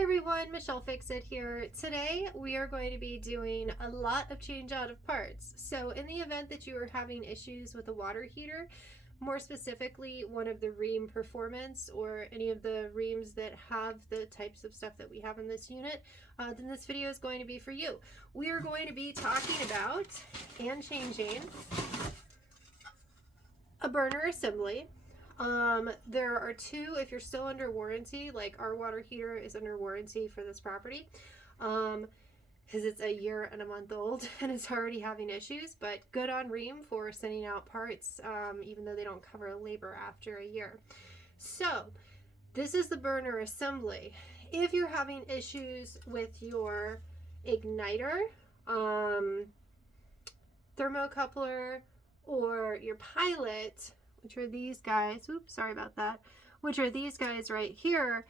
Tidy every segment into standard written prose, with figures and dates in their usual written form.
Hi everyone, Michelle Fixit here. Today we are going to be doing a lot of change out of parts. So in the event that you are having issues with a water heater, more specifically one of the Rheem Performance or any of the Rheems that have the types of stuff that we have in this unit, then this video is going to be for you. We are going to be talking about and changing a burner assembly. There are two, if you're still under warranty, like our water heater is under warranty for this property, because it's a year and a month old and it's already having issues, but good on Rheem for sending out parts, even though they don't cover labor after a year. So this is the burner assembly. If you're having issues with your igniter, thermocoupler, or your pilot, which are these guys, oops, sorry about that, which are these guys right here,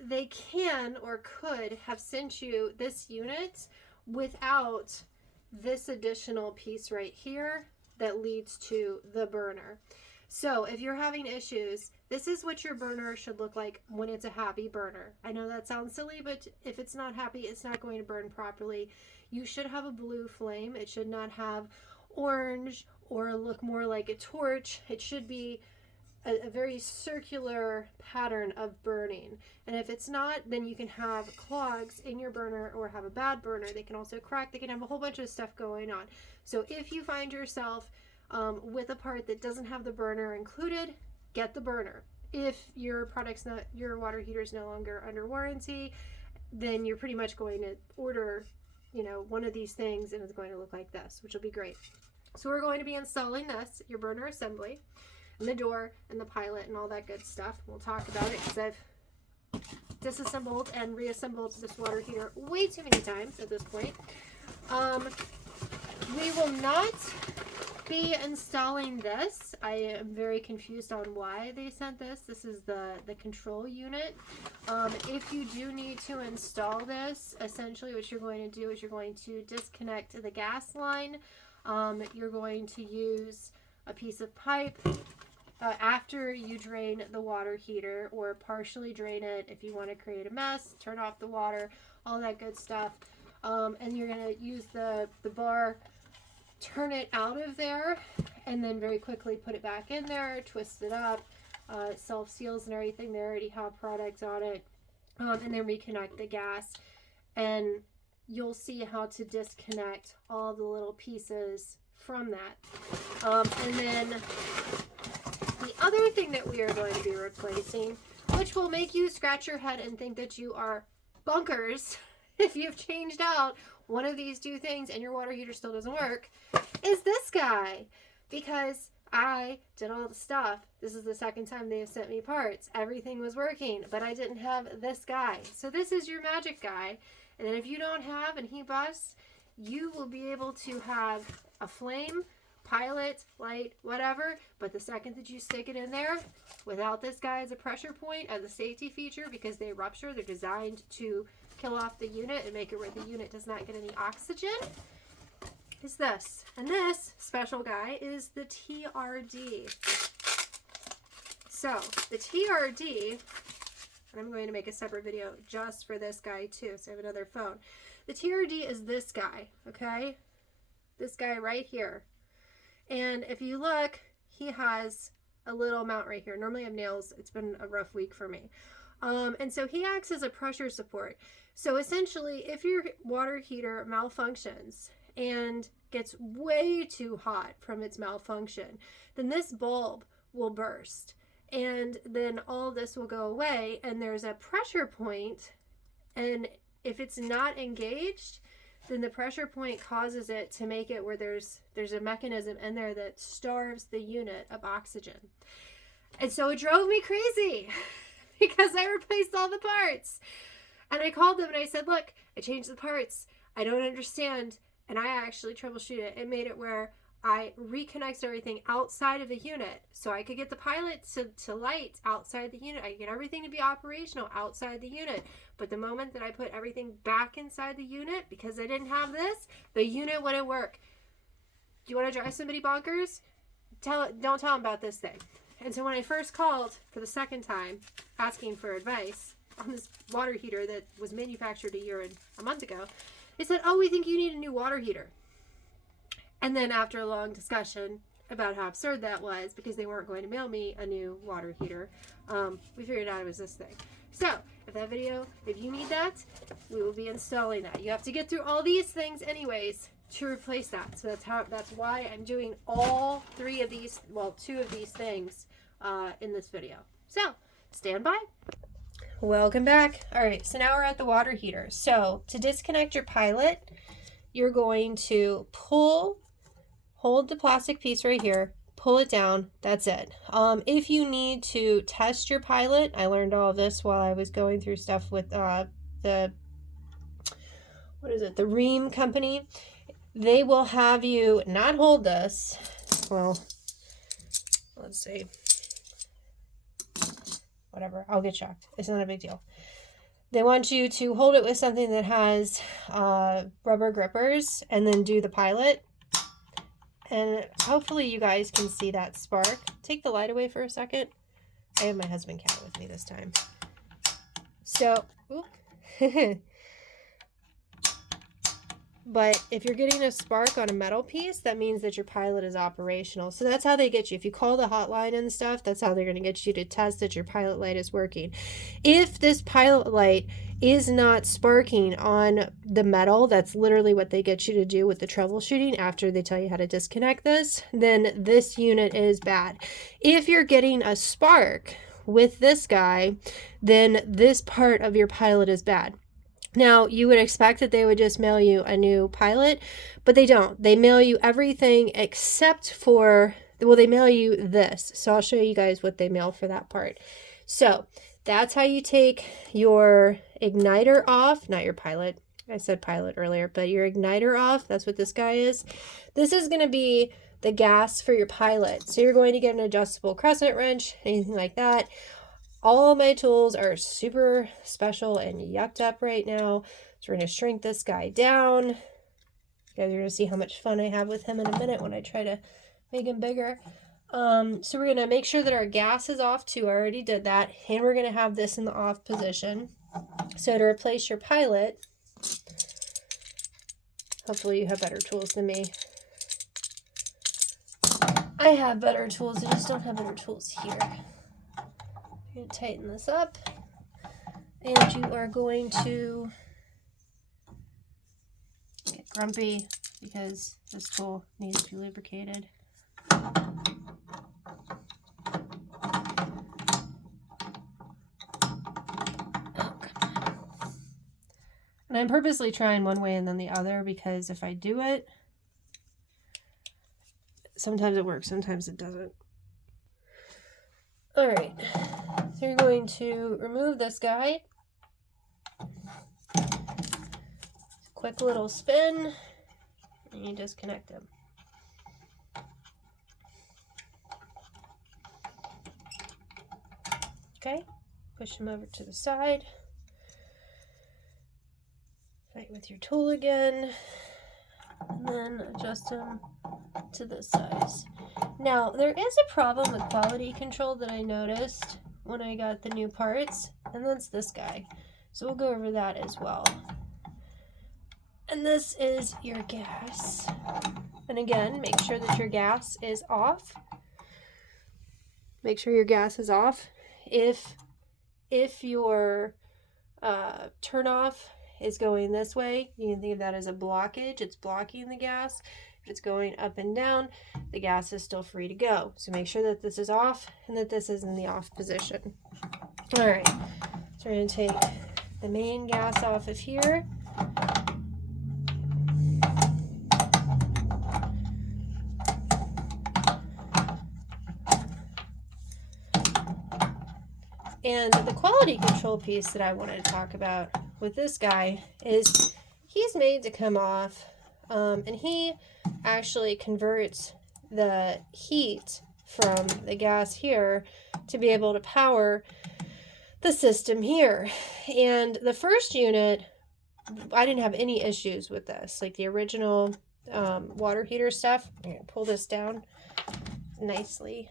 they can or could have sent you this unit without this additional piece right here that leads to the burner. So if you're having issues, this is what your burner should look like when it's a happy burner. I know that sounds silly, but if it's not happy, it's not going to burn properly. You should have a blue flame. It should not have orange or look more like a torch. It should be a very circular pattern of burning. And if it's not, then you can have clogs in your burner or have a bad burner. They can also crack. They can have a whole bunch of stuff going on. So if you find yourself with a part that doesn't have the burner included, get the burner. If your water heater is no longer under warranty, then you're pretty much going to order, one of these things, and it's going to look like this, which will be great. So we're going to be installing this, your burner assembly, and the door, and the pilot, and all that good stuff. We'll talk about it because I've disassembled and reassembled this water heater way too many times at this point. We will not be installing this. I am very confused on why they sent this. This is the control unit. If you do need to install this, essentially what you're going to do is you're going to disconnect the gas line. You're going to use a piece of pipe after you drain the water heater, or partially drain it if you want to create a mess, turn off the water, all that good stuff. And you're going to use the bar, turn it out of there, and then very quickly put it back in there, twist it up, self-seals and everything. They already have products on it. And then reconnect the gas, and you'll see how to disconnect all the little pieces from that. And then the other thing that we are going to be replacing, which will make you scratch your head and think that you are bonkers if you've changed out one of these two things and your water heater still doesn't work, is this guy. Because I did all the stuff. This is the second time they have sent me parts. Everything was working, but I didn't have this guy. So this is your magic guy. And then if you don't have and he busts, you will be able to have a flame, pilot, light, whatever. But the second that you stick it in there, without this guy as a pressure point, as a safety feature, because they rupture, they're designed to kill off the unit and make it where the unit does not get any oxygen, is this. And this special guy is the TRD. So the TRD, and I'm going to make a separate video just for this guy too, so I have another phone. The TRD is this guy, okay? This guy right here. And if you look, he has a little mount right here. Normally I have nails. It's been a rough week for me. And so he acts as a pressure support. So essentially, if your water heater malfunctions and gets way too hot from its malfunction, then this bulb will burst. And then all this will go away, and there's a pressure point, and if it's not engaged, then the pressure point causes it to make it where there's a mechanism in there that starves the unit of oxygen. And so it drove me crazy because I replaced all the parts. And I called them and I said, look, I changed the parts. I don't understand. And I actually troubleshooted it. It made it where I reconnected everything outside of the unit. So I could get the pilot to light outside the unit. I could get everything to be operational outside the unit. But the moment that I put everything back inside the unit, because I didn't have this, the unit wouldn't work. Do you want to drive somebody bonkers? Don't tell them about this thing. And so when I first called for the second time asking for advice on this water heater that was manufactured a month ago, they said, oh, we think you need a new water heater. And then after a long discussion about how absurd that was, because they weren't going to mail me a new water heater, we figured out it was this thing. So if you need that, we will be installing that. You have to get through all these things anyways to replace that. So that's why I'm doing all three of these, well, two of these things in this video. So stand by. Welcome back. All right, so now we're at the water heater. So to disconnect your pilot, you're going to hold the plastic piece right here, pull it down. That's it. If you need to test your pilot, I learned all of this while I was going through stuff with the Rheem company. They will have you not hold this. Well, let's see. Whatever, I'll get shocked. It's not a big deal. They want you to hold it with something that has rubber grippers and then do the pilot. And hopefully you guys can see that spark. Take the light away for a second. I have my husband cat with me this time. So, but if you're getting a spark on a metal piece, that means that your pilot is operational. So that's how they get you. If you call the hotline and stuff, that's how they're going to get you to test that your pilot light is working. If this pilot light is not sparking on the metal, that's literally what they get you to do with the troubleshooting after they tell you how to disconnect this, then this unit is bad. If you're getting a spark with this guy, then this part of your pilot is bad. Now, you would expect that they would just mail you a new pilot, but they don't. They mail you everything except for, well, they mail you this. So I'll show you guys what they mail for that part. So that's how you take your igniter off, not your pilot. I said pilot earlier, but your igniter off. That's what this guy is. This is going to be the gas for your pilot. So you're going to get an adjustable crescent wrench, anything like that. All of my tools are super special and yucked up right now. So we're going to shrink this guy down. You guys are going to see how much fun I have with him in a minute when I try to make him bigger. So we're going to make sure that our gas is off too. I already did that. And we're going to have this in the off position. So to replace your pilot, hopefully you have better tools than me. I have better tools. I just don't have better tools here. You're going to tighten this up, and you are going to get grumpy because this tool needs to be lubricated. And I'm purposely trying one way and then the other because if I do it, sometimes it works, sometimes it doesn't. All right, so you're going to remove this guy. Quick little spin, and you disconnect him. Okay, push him over to the side. Fight with your tool again, and then adjust him to this size. Now, there is a problem with quality control that I noticed when I got the new parts, and that's this guy. So we'll go over that as well. And this is your gas. And again, make sure that your gas is off. Make sure your gas is off. If your turn off is going this way, you can think of that as a blockage. It's blocking the gas. If it's going up and down, the gas is still free to go. So make sure that this is off and that this is in the off position. All right, so we're going to take the main gas off of here. And the quality control piece that I wanted to talk about with this guy is he's made to come off, and he actually converts the heat from the gas here to be able to power the system here. And the first unit, I didn't have any issues with this, like the original water heater stuff. I'm going to pull this down nicely.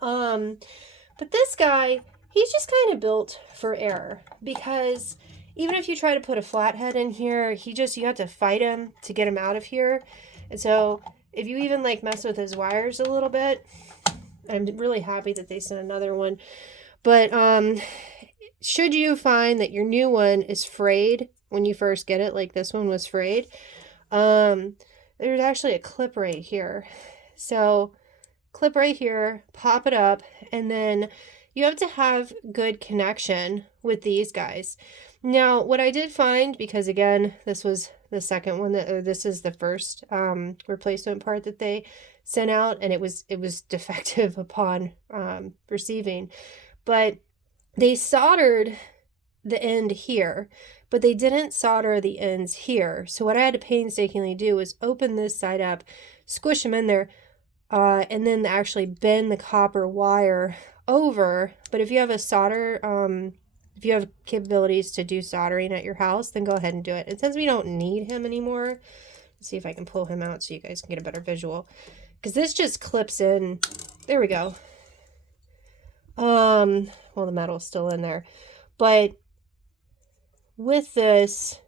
But this guy, he's just kind of built for error, because even if you try to put a flathead in here, you have to fight him to get him out of here. And so if you even like mess with his wires a little bit, I'm really happy that they sent another one. But should you find that your new one is frayed when you first get it, like this one was frayed, there's actually a clip right here. So clip right here, pop it up, and then you have to have good connection with these guys. Now, what I did find, because again, this was the second one or this is the first replacement part that they sent out, and it was defective upon receiving, but they soldered the end here, but they didn't solder the ends here. So what I had to painstakingly do was open this side up, squish them in there, and then actually bend the copper wire over. But if you have a solder, if you have capabilities to do soldering at your house, then go ahead and do it. And since we don't need him anymore, let's see if I can pull him out so you guys can get a better visual, because this just clips in. There we go. Well, the metal's still in there, but with this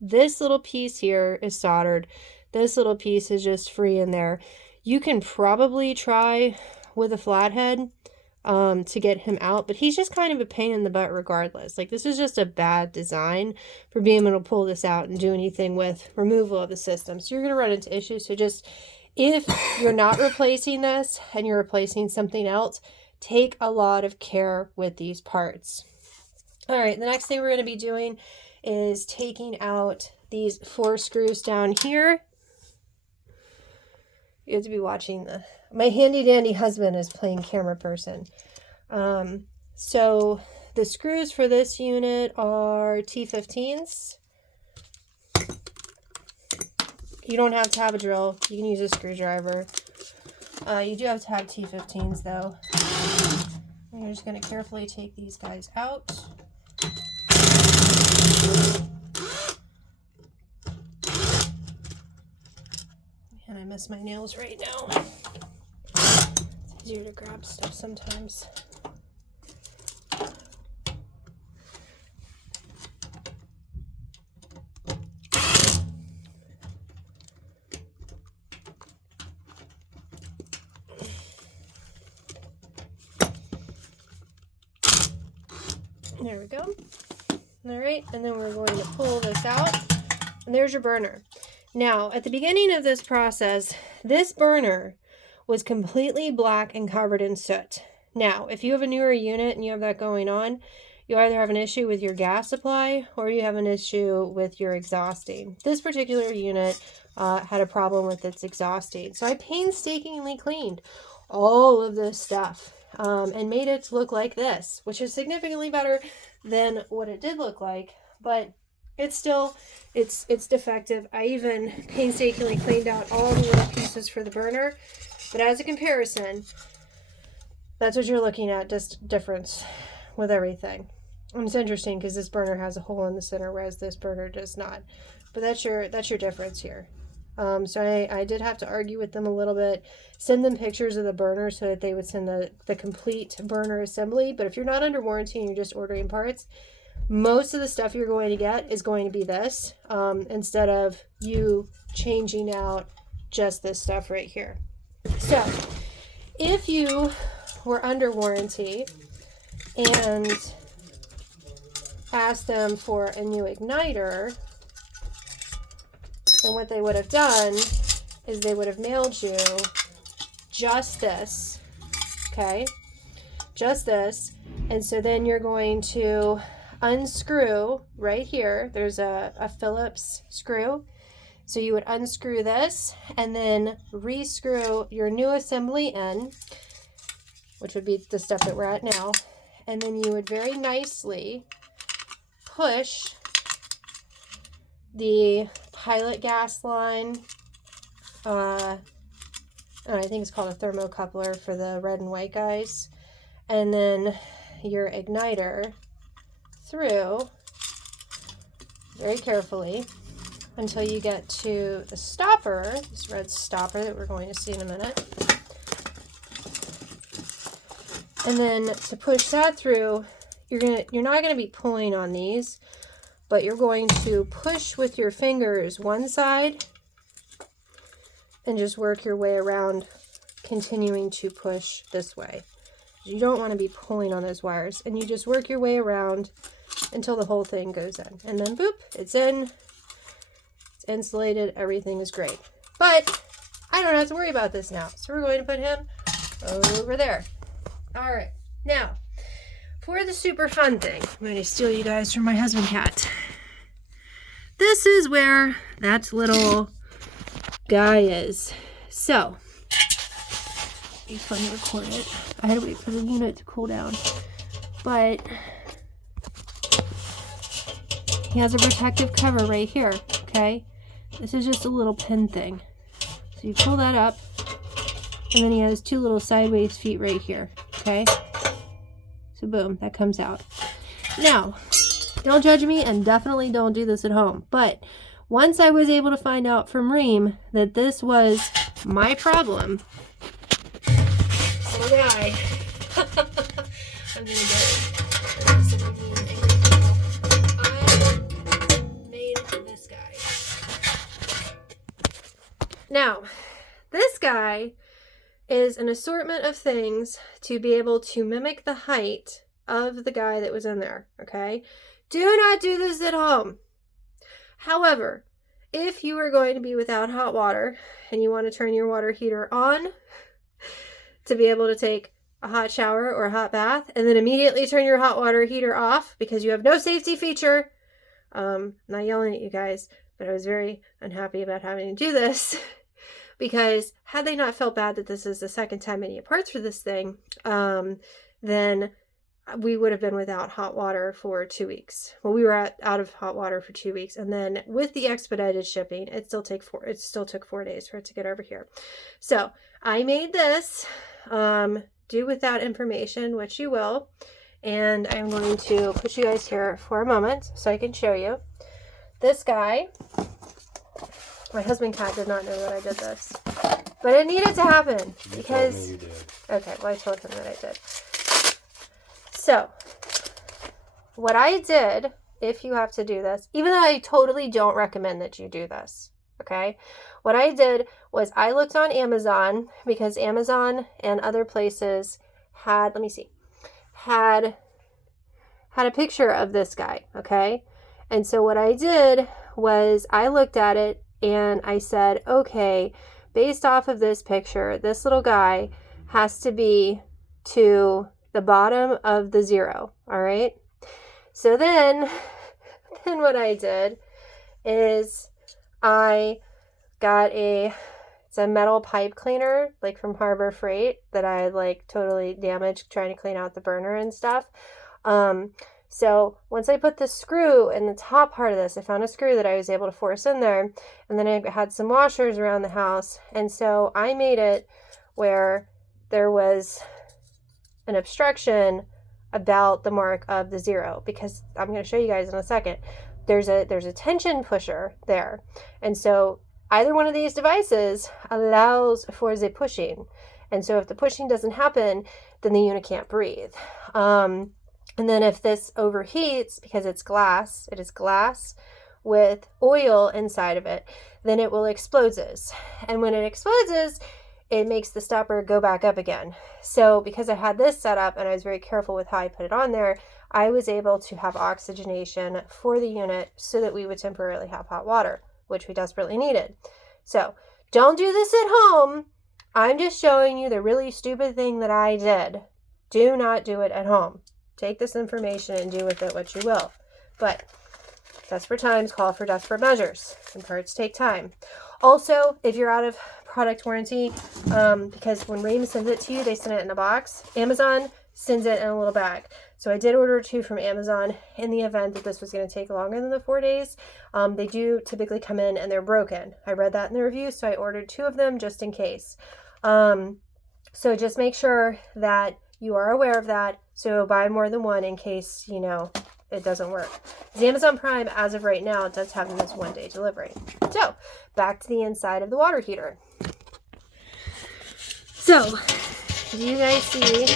little piece here is soldered. This little piece is just free in there. You can probably try with a flathead to get him out, but he's just kind of a pain in the butt regardless. Like, this is just a bad design for being able to pull this out and do anything with removal of the system. So you're going to run into issues. So just, if you're not replacing this and you're replacing something else, take a lot of care with these parts. All right, the next thing we're going to be doing is taking out these 4 screws down here. You have to be watching my handy dandy husband is playing camera person. So the screws for this unit are T15s. You don't have to have a drill. You can use a screwdriver. You do have to have T15s though. And you're just going to carefully take these guys out. And I miss my nails right now. It's easier to grab stuff sometimes. There we go. All right, and then we're going to pull this out, and there's your burner. Now, at the beginning of this process, this burner was completely black and covered in soot. Now, if you have a newer unit and you have that going on, you either have an issue with your gas supply or you have an issue with your exhausting. This particular unit had a problem with its exhausting. So I painstakingly cleaned all of this stuff and made it look like this, which is significantly better than what it did look like, but it's still, it's defective. I even painstakingly cleaned out all the little pieces for the burner, but as a comparison, that's what you're looking at, just difference with everything. And it's interesting because this burner has a hole in the center, whereas this burner does not. But that's your difference here. So I did have to argue with them a little bit, send them pictures of the burner so that they would send the complete burner assembly. But if you're not under warranty and you're just ordering parts, most of the stuff you're going to get is going to be this, instead of you changing out just this stuff right here. So if you were under warranty and asked them for a new igniter, then what they would have done is they would have mailed you just this, okay? Just this. And so then you're going to unscrew right here. There's a Phillips screw. So you would unscrew this and then rescrew your new assembly in, which would be the step that we're at now. And then you would very nicely push the pilot gas line, I think it's called a thermocoupler for the red and white guys, and then your igniter through very carefully until you get to the stopper, this red stopper that we're going to see in a minute. And then to push that through, you're not gonna be pulling on these, but you're going to push with your fingers one side and just work your way around, continuing to push this way. You don't want to be pulling on those wires, and you just work your way around until the whole thing goes in. And then boop, it's in, it's insulated, everything is great. But I don't have to worry about this now. So we're going to put him over there. All right, now for the super fun thing, I'm going to steal you guys from my husband cat. This is where that little guy is. So, be fun to record it. I had to wait for the unit to cool down. But he has a protective cover right here, okay? This is just a little pin thing. So you pull that up, and then he has two little sideways feet right here, okay? So boom, that comes out. Now, don't judge me, and definitely don't do this at home. But once I was able to find out from Rheem that this was my problem, this little guy, I'm gonna get some Rheem angry people. I made this guy. Now, this guy is an assortment of things to be able to mimic the height of the guy that was in there, okay? Do not do this at home. However, if you are going to be without hot water and you want to turn your water heater on to be able to take a hot shower or a hot bath and then immediately turn your hot water heater off because you have no safety feature, not yelling at you guys, but I was very unhappy about having to do this because had they not felt bad that this is the second time any parts for this thing, then we would have been without hot water for 2 weeks. Well, we were out of hot water for 2 weeks, and then with the expedited shipping, it still took 4 days for it to get over here. So I made this. Do with that information what you will, and I'm going to put you guys here for a moment so I can show you this guy. My husband cat did not know that I did this, but it needed to happen because you did. Okay, well I told him that I did. So, what I did, if you have to do this, even though I totally don't recommend that you do this, okay? What I did was I looked on Amazon because Amazon and other places had, had a picture of this guy, okay? And so what I did was I looked at it and I said, okay, based off of this picture, this little guy has to be to the bottom of the 0, all right? So then what I did is I got it's a metal pipe cleaner, like from Harbor Freight, that I like totally damaged trying to clean out the burner and stuff. So once I put the screw in the top part of this, I found a screw that I was able to force in there, and then I had some washers around the house, and so I made it where there was an obstruction about the mark of the 0, because I'm going to show you guys in a second. There's a tension pusher there, and so either one of these devices allows for the pushing, and so if the pushing doesn't happen, then the unit can't breathe. And then if this overheats, because it's glass, it is glass with oil inside of it, then it will explode. And when it explodes, it makes the stopper go back up again. So because I had this set up and I was very careful with how I put it on there, I was able to have oxygenation for the unit so that we would temporarily have hot water, which we desperately needed. So don't do this at home. I'm just showing you the really stupid thing that I did. Do not do it at home. Take this information and do with it what you will. But desperate times call for desperate measures, and parts take time. Also, if you're out of product warranty, because when Rheem sends it to you, they send it in a box. Amazon sends it in a little bag. So I did order 2 from Amazon in the event that this was going to take longer than the 4 days. They do typically come in and they're broken. I read that in the review, so I ordered 2 of them just in case. So just make sure that you are aware of that. So buy more than one in case, it doesn't work. The Amazon Prime, as of right now, does have them as 1-day delivery. So back to the inside of the water heater. So, do you guys see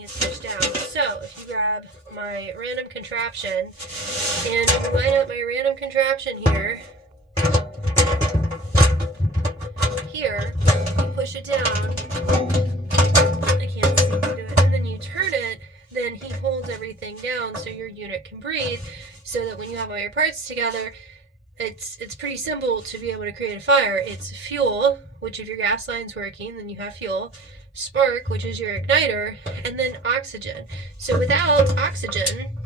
can't push down. So if you grab my random contraption and line up my random contraption here, you push it down. I can't seem to do it. And then you turn it, then he holds everything down so your unit can breathe, so that when you have all your parts together, it's pretty simple to be able to create a fire. It's fuel, which if your gas line's working, then you have fuel, spark, which is your igniter, and then oxygen. So without oxygen,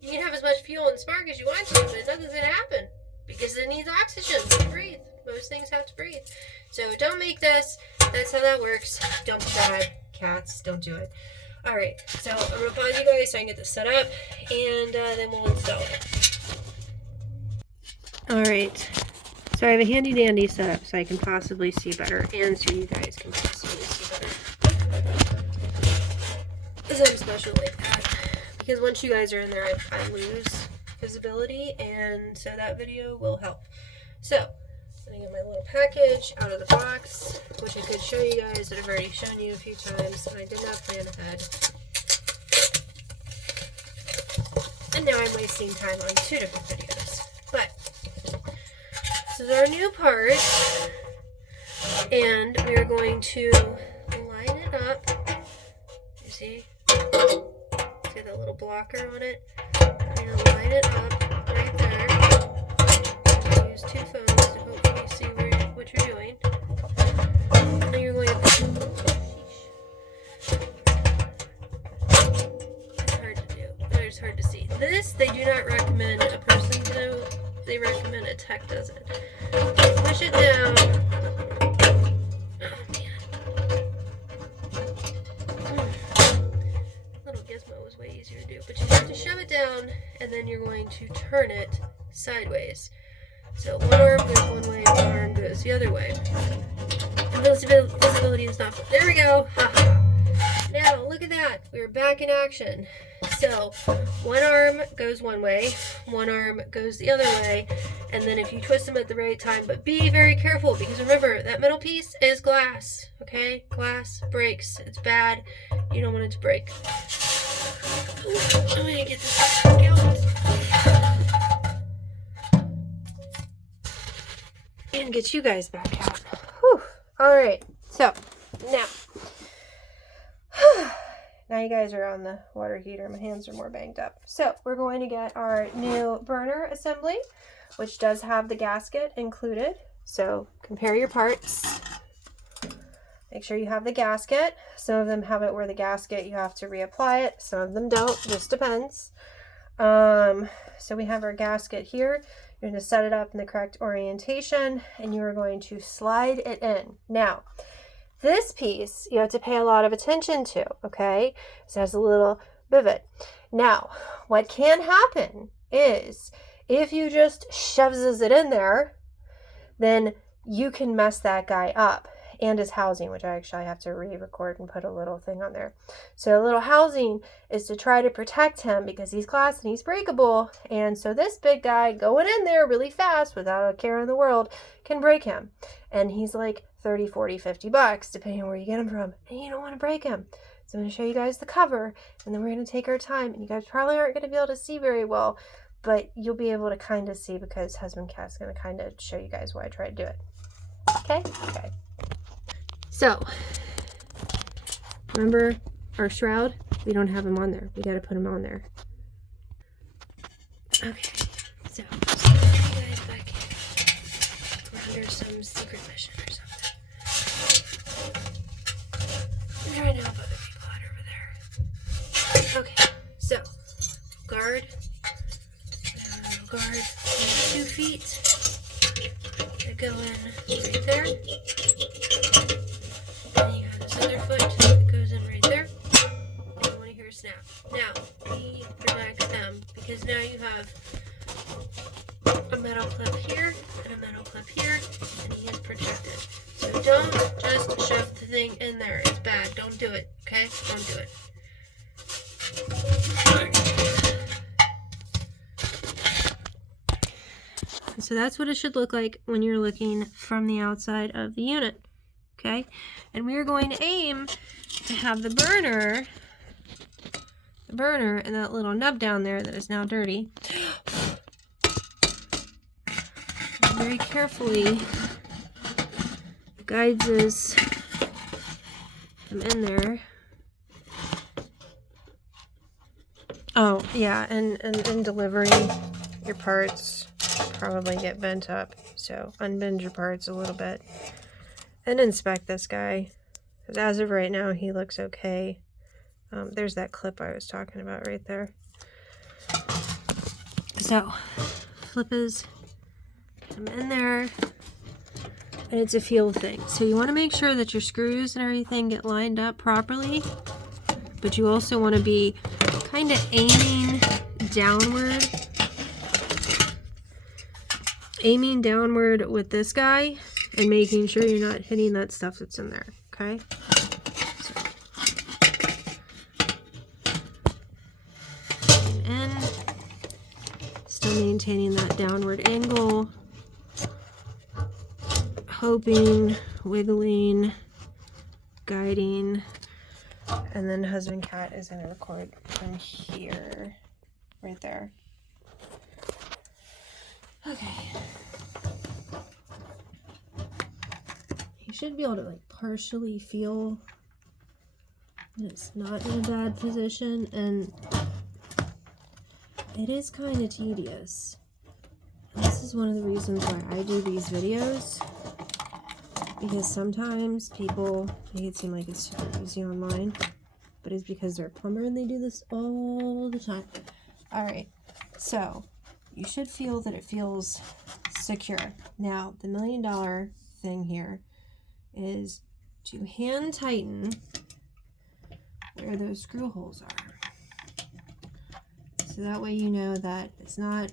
you can have as much fuel and spark as you want to, but nothing's going to happen because it needs oxygen to breathe. Most things have to breathe. So don't make this. That's how that works. Don't try. Cats, don't do it. All right, so I'm going to pause you guys so I can get this set up, and then we'll install it. All right, so I have a handy dandy setup so I can possibly see better, and so you guys can possibly see better. Because I'm special like that. Because once you guys are in there, I lose visibility, and so that video will help. So, I'm going to get my little package out of the box, which I could show you guys that I've already shown you a few times, and I did not plan ahead. And now I'm wasting time on 2 different videos. But, this is our new part, and we are going to line it up. You see? See that little blocker on it? I'm going to line it up right there. I'm going to use 2 phones to hopefully see what you're doing. And you're going to... It's hard to do. It's hard to see. This, they do not recommend a person do. They recommend a tech does it. Push it down. Oh, man. Little gizmo was way easier to do. But you have to shove it down, and then you're going to turn it sideways. So one arm goes one way, one arm goes the other way. And visibility is not... There we go! Now, look at that. We're back in action. So, one arm goes one way, one arm goes the other way, and then if you twist them at the right time, but be very careful, because remember, that middle piece is glass, okay? Glass breaks. It's bad. You don't want it to break. Ooh, I'm going to get this out. And get you guys back out. Whew. All right. So, now you guys are on the water heater. My hands are more banged up. So we're going to get our new burner assembly, which does have the gasket included. So compare your parts. Make sure you have the gasket. Some of them have it where the gasket, you have to reapply it. Some of them don't. Just depends. So we have our gasket here. You're going to set it up in the correct orientation, and you are going to slide it in. Now, this piece you have to pay a lot of attention to, okay? So it has a little pivot. Now, what can happen is if you just shoves it in there, then you can mess that guy up and his housing, which I actually have to re-record and put a little thing on there. So a little housing is to try to protect him because he's glass and he's breakable. And so this big guy going in there really fast without a care in the world can break him. And he's like 30, 40, 50 bucks, depending on where you get him from. And you don't want to break him. So I'm going to show you guys the cover, and then we're going to take our time. And you guys probably aren't going to be able to see very well, but you'll be able to kind of see because Husband Cat's going to kind of show you guys why I try to do it. Okay? Okay. So, remember our shroud? We don't have him on there. We got to put him on there. Okay. So, you guys back here. We're under some secret mission or something. I'm trying to help other people out over there. Okay. So, guard. Guard. 2 feet. They go in right there. And you have this other foot that goes in right there. And you want to hear a snap. Now, he protects them because now you have a metal clip here and a metal clip here, and he is protected. So don't just shove the thing in there. It's bad. Don't do it. Okay? Don't do it. So that's what it should look like when you're looking from the outside of the unit. Okay, and we are going to aim to have the burner and that little nub down there that is now dirty, very carefully guides us them in there. Oh yeah, and in delivery, your parts probably get bent up, so unbend your parts a little bit and inspect this guy, because as of right now he looks okay. There's that clip I was talking about right there. So flip his come in there, and it's a feel thing, so you want to make sure that your screws and everything get lined up properly, but you also want to be kind of aiming downward with this guy and making sure you're not hitting that stuff that's in there. Okay, in, still maintaining that downward angle, hoping, wiggling, guiding, and then husband cat is going to record from here, right there. Okay. You should be able to like partially feel that it's not in a bad position, and it is kind of tedious. And this is one of the reasons why I do these videos, because sometimes people make it seem like it's super easy online, but it's because they're a plumber and they do this all the time. Alright, so you should feel that it feels secure. Now, the $1 million thing here is to hand tighten where those screw holes are. So that way you know that it's not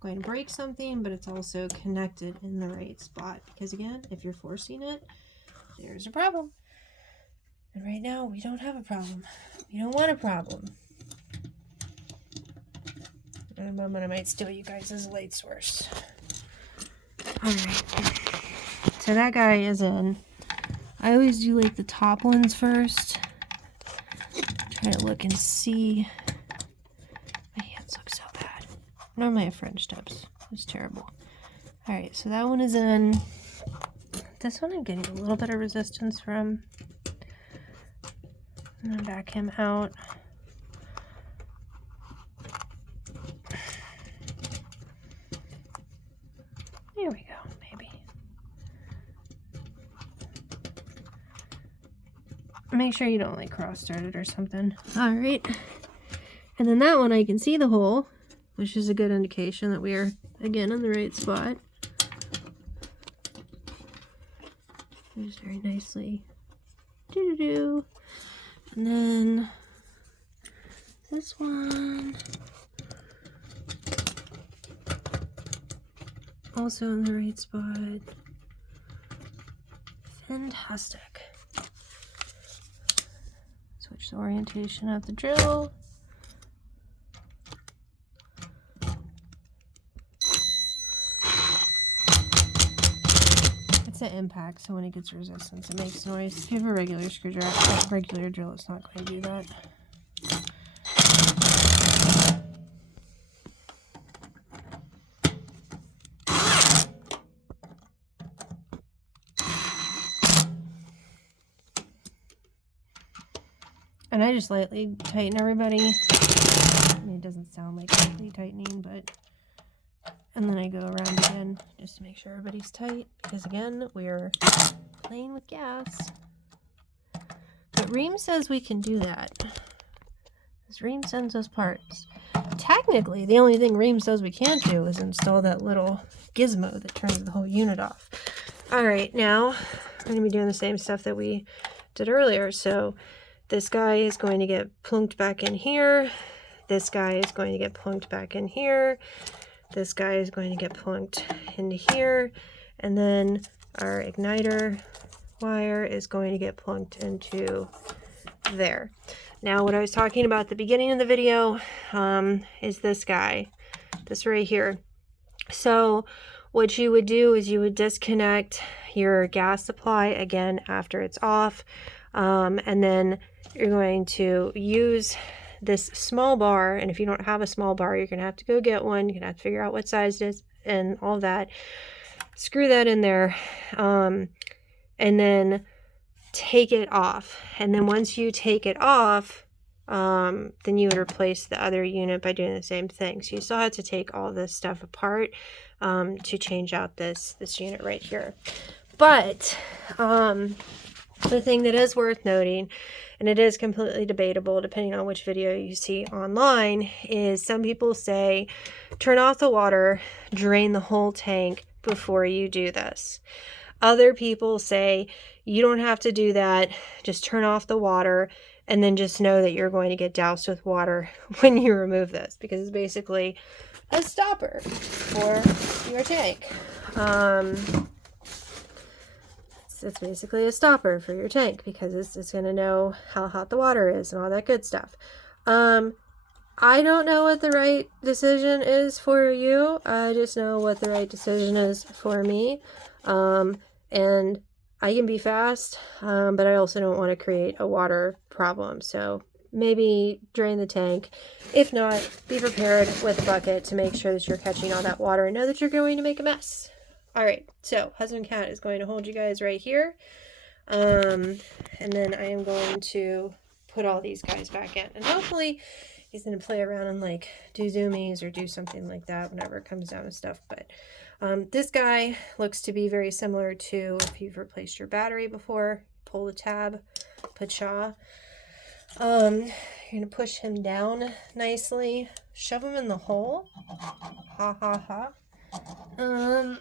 going to break something, but it's also connected in the right spot. Because again, if you're forcing it, there's a problem. And right now, we don't have a problem. We don't want a problem. In a moment, I might steal you guys' light source. Alright. So that guy is in. I always do like the top ones first. Try to look and see. My hands look so bad. Normally I have French tips. It's terrible. Alright, so that one is in. This one I'm getting a little bit of resistance from. I'm going to back him out. There we go, maybe. Make sure you don't like cross-start it or something. Alright. And then that one I can see the hole, which is a good indication that we are, again, in the right spot. Just very nicely. Doo-doo-doo. And then this one. Also in the right spot. Fantastic. Switch the orientation of the drill. It's an impact, so when it gets resistance, it makes noise. If you have a regular screwdriver, regular drill, it's not going to do that. And I just lightly tighten everybody. I mean, it doesn't sound like lightly tightening, but... And then I go around again just to make sure everybody's tight. Because again, we're playing with gas. But Rheem says we can do that. Because Rheem sends us parts. Technically, the only thing Rheem says we can't do is install that little gizmo that turns the whole unit off. Alright, now we're going to be doing the same stuff that we did earlier. So this guy is going to get plunked back in here. This guy is going to get plunked back in here. This guy is going to get plunked into here. And then our igniter wire is going to get plunked into there. Now, what I was talking about at the beginning of the video is this guy. This right here. So what you would do is you would disconnect your gas supply again after it's off, and then you're going to use this small bar. And if you don't have a small bar, you're going to have to go get one. You're going to have to figure out what size it is and all that. Screw that in there, and then take it off. And then once you take it off, then you would replace the other unit by doing the same thing. So you still have to take all this stuff apart to change out this unit right here. But the thing that is worth noting, and it is completely debatable depending on which video you see online, is some people say turn off the water, drain the whole tank before you do this. Other people say you don't have to do that, just turn off the water and then just know that you're going to get doused with water when you remove this, because it's basically a stopper for your tank. It's basically a stopper for your tank because it's going to know how hot the water is and all that good stuff. I don't know what the right decision is for you. I just know what the right decision is for me. And I can be fast, but I also don't want to create a water problem. So maybe drain the tank. If not, be prepared with a bucket to make sure that you're catching all that water and know that you're going to make a mess. All right, so husband cat is going to hold you guys right here. And then I am going to put all these guys back in. And hopefully he's going to play around and like do zoomies or do something like that whenever it comes down to stuff. But this guy looks to be very similar to if you've replaced your battery before. Pull the tab, pshaw. You're going to push him down nicely. Shove him in the hole. Ha ha ha. There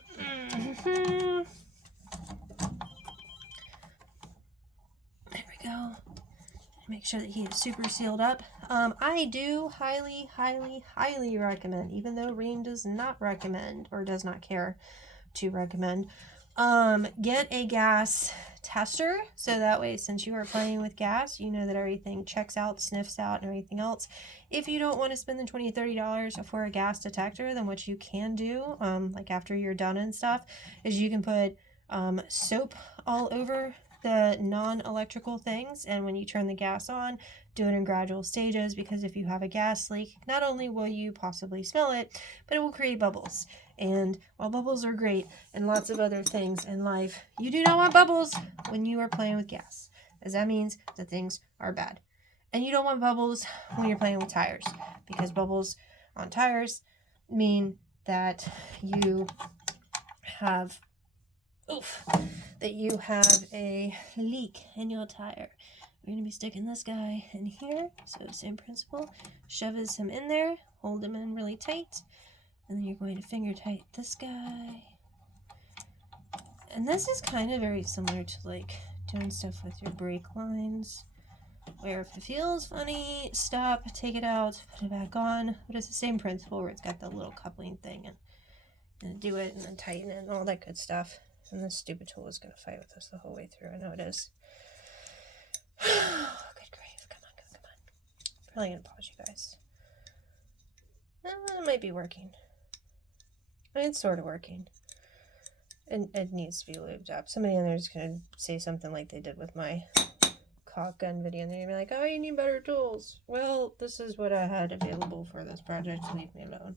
we go. Make sure that he is super sealed up. I do highly, highly, highly recommend, even though Rheem does not recommend or does not care to recommend, get a gas tester. So that way, since you are playing with gas, you know that everything checks out, sniffs out, and everything else. If you don't want to spend the $20, $30 for a gas detector, then what you can do, like after you're done and stuff, is you can put soap all over the non-electrical things, and when you turn the gas on, do it in gradual stages, because if you have a gas leak, not only will you possibly smell it, but it will create bubbles. And while bubbles are great and lots of other things in life, you do not want bubbles when you are playing with gas, as that means that things are bad. And you don't want bubbles when you're playing with tires, because bubbles on tires mean that you have a leak in your tire. We're going to be sticking this guy in here. So same principle. Shove him in there. Hold him in really tight. And then you're going to finger tight this guy. And this is kind of very similar to like doing stuff with your brake lines, where if it feels funny, stop, take it out, put it back on. But it's the same principle where it's got the little coupling thing and do it and then tighten it and all that good stuff. And this stupid tool is going to fight with us the whole way through. I know it is. Good grief. Come on. Probably going to pause you guys. It might be working. It's sort of working. And it needs to be lubed up. Somebody in there is going to say something like they did with my caulk gun video. And they're going to be like, oh, you need better tools. Well, this is what I had available for this project. Leave me alone.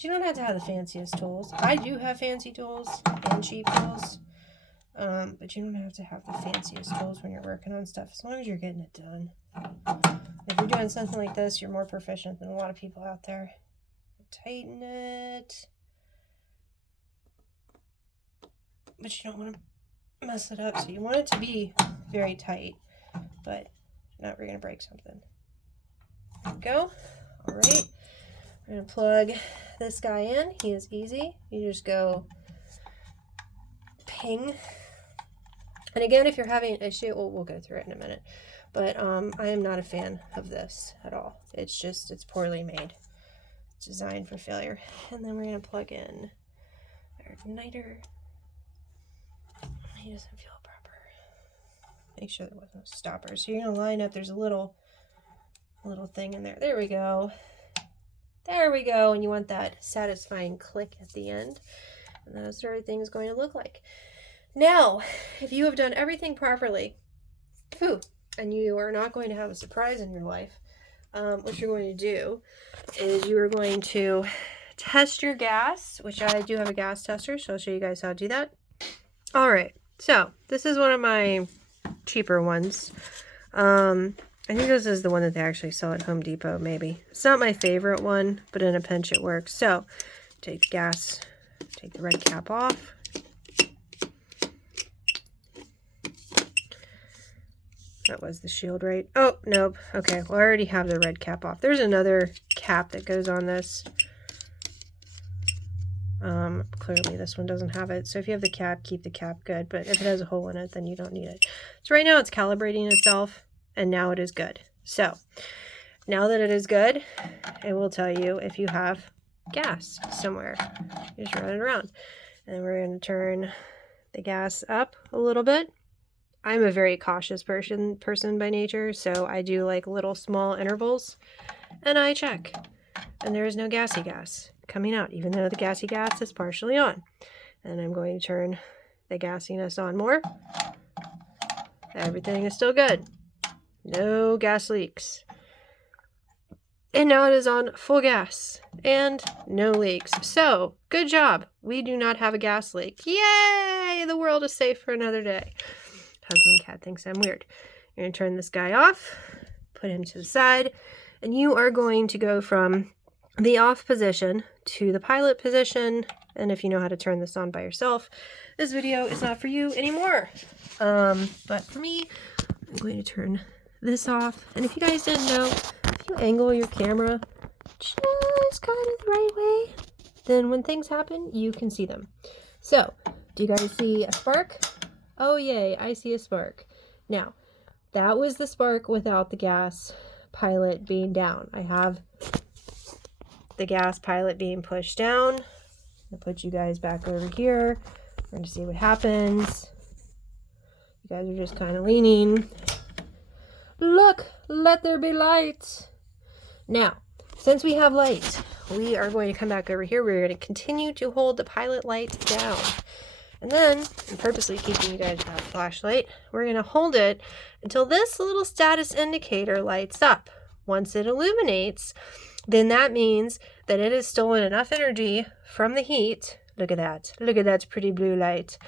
You don't have to have the fanciest tools. I do have fancy tools and cheap tools, but you don't have to have the fanciest tools when you're working on stuff, as long as you're getting it done. If you're doing something like this, you're more proficient than a lot of people out there. Tighten it, but you don't want to mess it up, so you want it to be very tight, but not we're going to break something. There we go. All right. We're going to plug this guy in. He is easy. You just go ping. And again, if you're having an issue, we'll go through it in a minute. But I am not a fan of this at all. It's poorly made. It's designed for failure. And then we're going to plug in our igniter. He doesn't feel proper. Make sure there wasn't a stopper. So you're going to line up. There's a little little thing in there. There we go. There we go. And you want that satisfying click at the end. And that's what everything is going to look like. Now, if you have done everything properly, and you are not going to have a surprise in your life, what you're going to do is you are going to test your gas, which I do have a gas tester, so I'll show you guys how to do that. All right, so this is one of my cheaper ones. I think this is the one that they actually sell at Home Depot, maybe. It's not my favorite one, but in a pinch it works. So, take the gas, take the red cap off. That was the shield, right? Oh, nope. Okay, well, I already have the red cap off. There's another cap that goes on this. Clearly this one doesn't have it. So if you have the cap, keep the cap good. But if it has a hole in it, then you don't need it. So right now it's calibrating itself, and now it is good. So now that it is good, it will tell you if you have gas somewhere. You just run it around. And we're going to turn the gas up a little bit. I'm a very cautious person by nature, so I do like little small intervals, and I check. And there is no gassy gas coming out, even though the gassy gas is partially on. And I'm going to turn the gassiness on more. Everything is still good. No gas leaks. And now it is on full gas and no leaks. So, good job. We do not have a gas leak. Yay! The world is safe for another day. Husband cat thinks I'm weird. You're going to turn this guy off, put him to the side, and you are going to go from the off position to the pilot position. And if you know how to turn this on by yourself, this video is not for you anymore. But for me, I'm going to turn this off. And if you guys didn't know, if you angle your camera just kind of the right way, then when things happen, you can see them. So, do you guys see a spark? Oh yay, I see a spark. Now, that was the spark without the gas pilot being down. I have the gas pilot being pushed down. I'll put you guys back over here. We're going to see what happens. You guys are just kind of leaning. Look, let there be light. Now, since we have light, we are going to come back over here. We're going to continue to hold the pilot light down. And then, I'm purposely keeping you guys without a flashlight, we're going to hold it until this little status indicator lights up. Once it illuminates, then that means that it has stolen enough energy from the heat. Look at that. Look at that pretty blue light.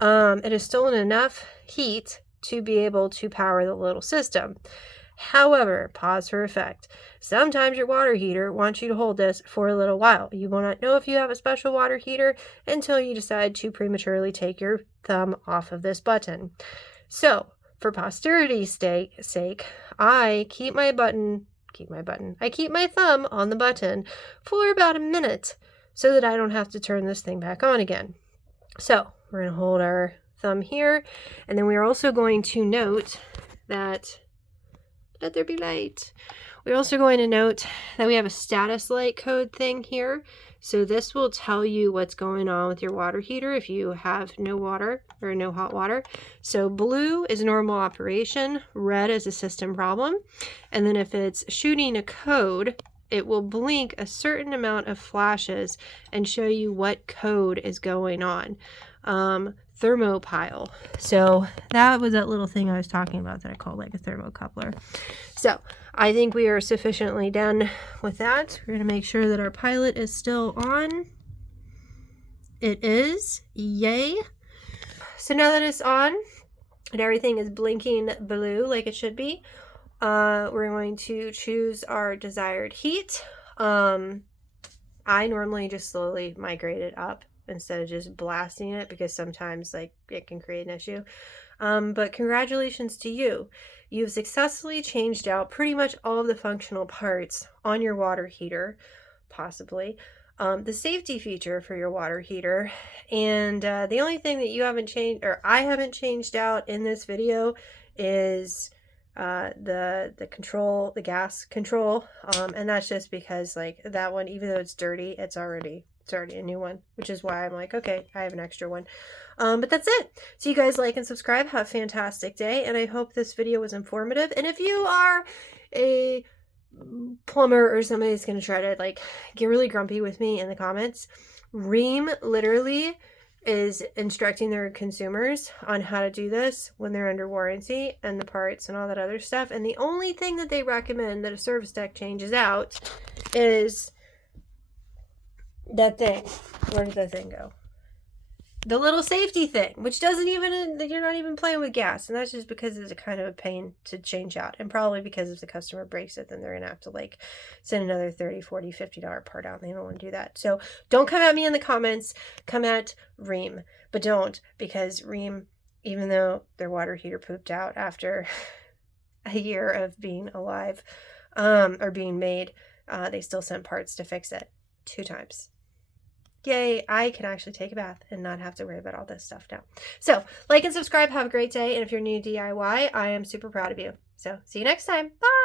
It has stolen enough heat to be able to power the little system. However, pause for effect. Sometimes your water heater wants you to hold this for a little while. You will not know if you have a special water heater until you decide to prematurely take your thumb off of this button. So, for posterity's sake, I keep my thumb on the button for about a minute so that I don't have to turn this thing back on again. So, we're going to hold our thumb here, and then we're also going to note that let there be light. We're also going to note that we have a status light code thing here. So this will tell you what's going on with your water heater if you have no water or no hot water. So blue is normal operation, red is a system problem. And then if it's shooting a code, it will blink a certain amount of flashes and show you what code is going on. Thermopile. So that was that little thing I was talking about that I called like a thermocoupler. So I think we are sufficiently done with that. We're going to make sure that our pilot is still on. It is. Yay. So now that it's on and everything is blinking blue like it should be, we're going to choose our desired heat. I normally just slowly migrate it up instead of just blasting it because sometimes like it can create an issue. But congratulations to you. You've successfully changed out pretty much all of the functional parts on your water heater, possibly. The safety feature for your water heater. And the only thing that you haven't changed, or I haven't changed out in this video, is the control, the gas control. And that's just because like that one, even though it's dirty, it's already a new one, which is why I'm like, okay, I have an extra one. But that's it. So you guys like and subscribe. Have a fantastic day. And I hope this video was informative. And if you are a plumber or somebody that's going to try to like get really grumpy with me in the comments, Rheem literally is instructing their consumers on how to do this when they're under warranty and the parts and all that other stuff. And the only thing that they recommend that a service tech changes out is that thing. Where did that thing go? The little safety thing, which doesn't even, you're not even playing with gas. And that's just because it's a kind of a pain to change out. And probably because if the customer breaks it, then they're going to have to like send another $30, $40, $50 part out. And they don't want to do that. So don't come at me in the comments. Come at Rheem. But don't, because Rheem, even though their water heater pooped out after a year of being alive or being made, they still sent parts to fix it 2 times. Yay, I can actually take a bath and not have to worry about all this stuff now. So, like and subscribe. Have a great day. And if you're new to DIY, I am super proud of you. So, see you next time. Bye!